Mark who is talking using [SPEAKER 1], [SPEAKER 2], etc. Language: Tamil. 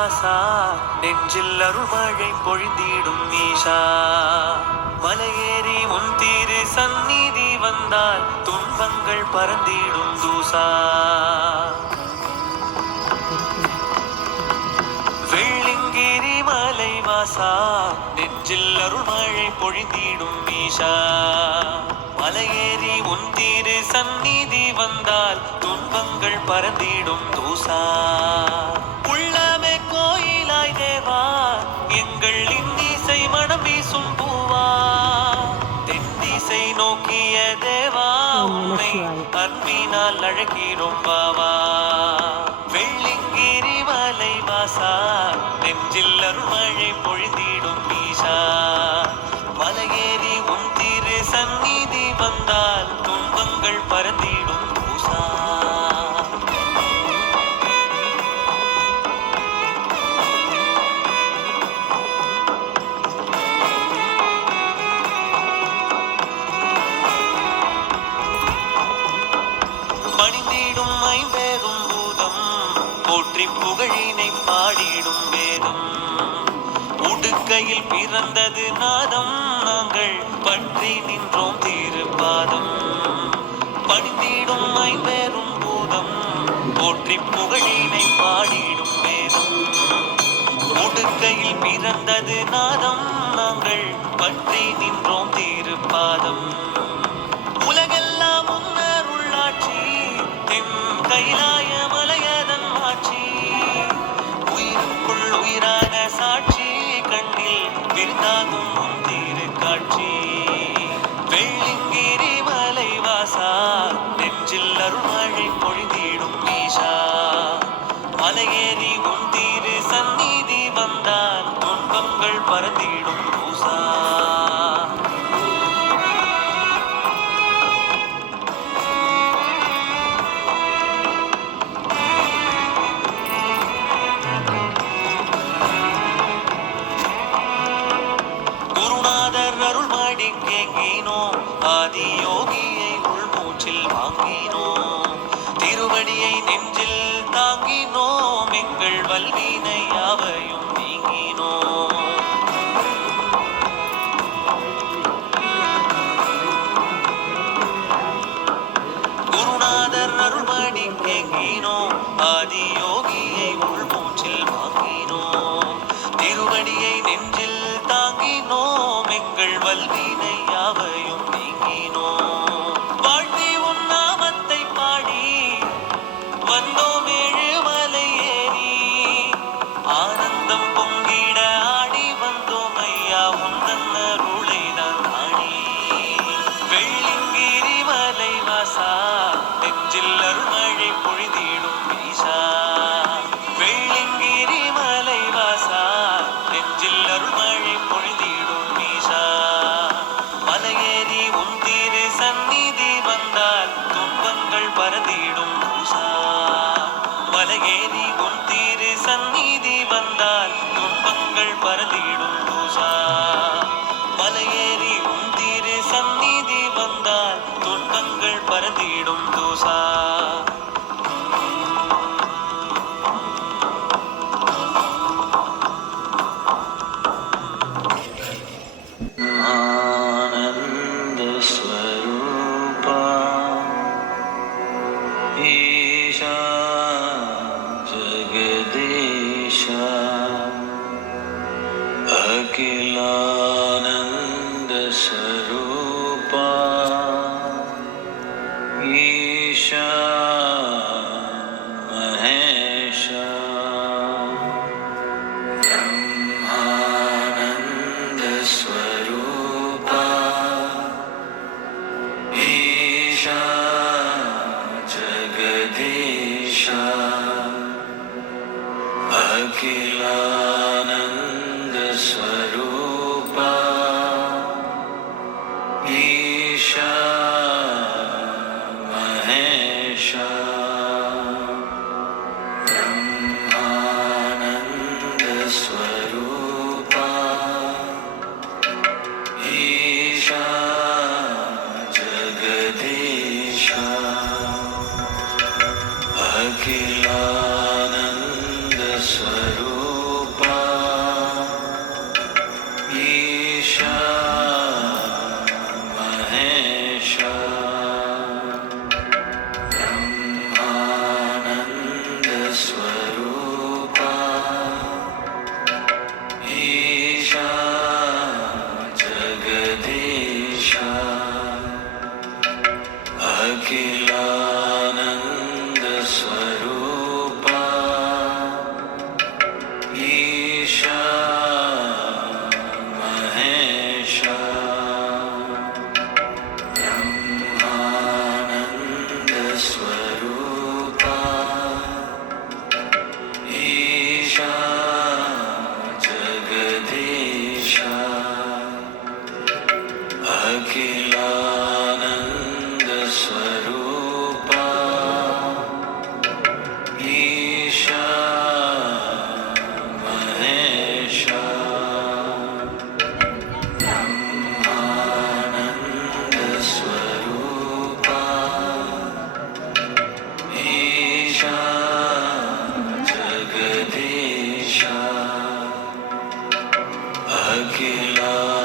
[SPEAKER 1] வாசா நெஞ்சில் அருள்மழை பொழிந்திடும் ஈஷா மலையேறி உன் தீரு சந்நிதி வந்தால் துன்பங்கள் பறந்திடும் தூசா. வெள்ளிங்கிரி மலை வாசா நெஞ்சில் அருள்மழை பொழிந்திடும் ஈஷா மலையேறி உன் தீரு சந்நிதி வந்தால் துன்பங்கள் பறந்திடும் தூசா. அன்பினால் பாவா. பணிந்திடும் ஐம்பெரும் பூதம் போற்றி புகழினை பாடிடும் வேதம். உடுக்கையில் பிறந்தது நாதம் நாங்கள் பற்றி நின்றோம் திருப்பாதம். பணிந்திடும் ஐம்பெரும் பூதம் போற்றி புகழினை பாடிடும் வேதம். உடுக்கையில் பிறந்தது நாதம் நாங்கள் பற்றி நின்றோம் திருப்பாதம். துன்பங்கள் பறந்திடும் பூசா குருநாதர் அருள்மாடி கேங்கினோம் ஆதி யோகியை உள்மூச்சில் வாங்கினோம் திருவடியை நெஞ்சில் தாங்கினோம் எங்கள் வல்வினை யாவையும்
[SPEAKER 2] লীখিনো আদি Isha. अखिलानन्दस्वरूपा